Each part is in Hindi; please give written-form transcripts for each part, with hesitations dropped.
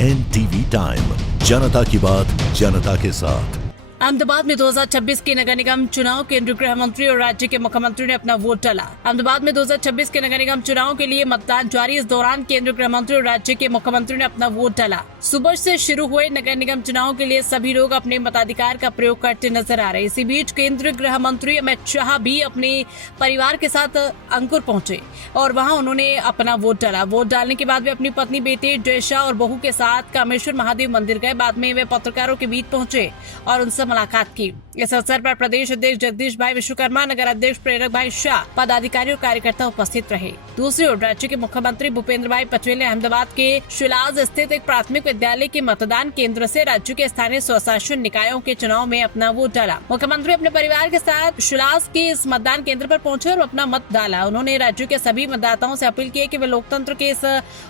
NTV टाइम, जनता की बात जनता के साथ। अहमदाबाद में 2026 के नगर निगम चुनाव केंद्रीय गृह मंत्री और राज्य के मुख्यमंत्री ने अपना वोट डाला। अहमदाबाद में 2026 के नगर निगम चुनाव के लिए मतदान जारी। इस दौरान केंद्रीय गृह मंत्री और राज्य के मुख्यमंत्री ने अपना वोट डाला। सुबह से शुरू हुए नगर निगम चुनाव के लिए सभी लोग अपने मताधिकार का प्रयोग करते नजर आ रहे। इसी बीच केंद्रीय गृह मंत्री अमित शाह भी अपने परिवार के साथ अंकुर पहुंचे और वहां उन्होंने अपना वोट डाला। वोट डालने के बाद वे अपनी पत्नी, बेटे जयशा और बहू के साथ कामेश्वर महादेव मंदिर गए। बाद में वे पत्रकारों के बीच पहुंचे और उनसे मुलाकात की। इस अवसर पर प्रदेश अध्यक्ष जगदीश भाई विश्वकर्मा, नगर अध्यक्ष प्रेरक भाई शाह, पदाधिकारी और कार्यकर्ता उपस्थित रहे। दूसरी ओर राज्य के मुख्यमंत्री भूपेंद्र भाई पटेल ने अहमदाबाद के शिलाज स्थित एक प्राथमिक विद्यालय के मतदान केंद्र से राज्य के स्थानीय स्वशासन निकायों के चुनाव में अपना वोट डाला। मुख्यमंत्री अपने परिवार के साथ शिलाज के इस मतदान केंद्र पर पहुंचे और अपना मत डाला। उन्होंने राज्य के सभी मतदाताओं से अपील की कि वे लोकतंत्र के इस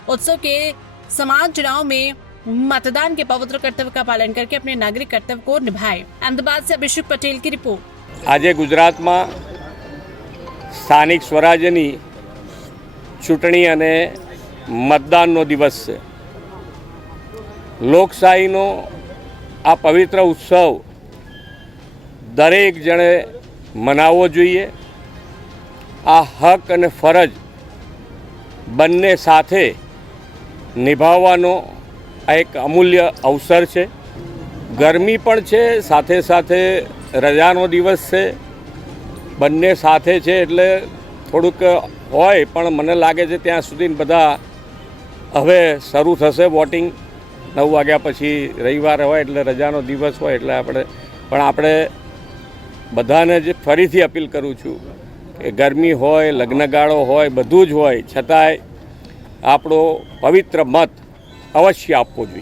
उत्सव के समान चुनाव में मतदान के पवित्र कर्तव्य का पालन करके अपने नागरिक कर्तव्य को निभाएं। अहमदाबाद से अभिषेक पटेल की रिपोर्ट। आज गुजरात में स्थानिक स्वराज्यनी चूंटणी अने मतदाननो दिवस है। लोकशाहीनो आ पवित्र उत्सव दरेक जणे मनावो जोईए। आ हक अने फरज बंने साथे निभाववानो आ एक अमूल्य अवसर है। गर्मी पण छे, साथे साथे रजानो दिवस है, बंने साथे छे एटले थोड़ुंक होय पण मने लागे छे त्यां सुधी बधा हवे शरू थशे वोटिंग। 9 वाग्या पछी रविवार होय एटले रजानो दिवस होय एटले आपणे बधाने ज फरीथी अपील करूँ छूं के गर्मी होय, लग्नगाळो होय, बधुं ज होय छतांय आपणो पवित्र मत अवश्य आपवो जोईए।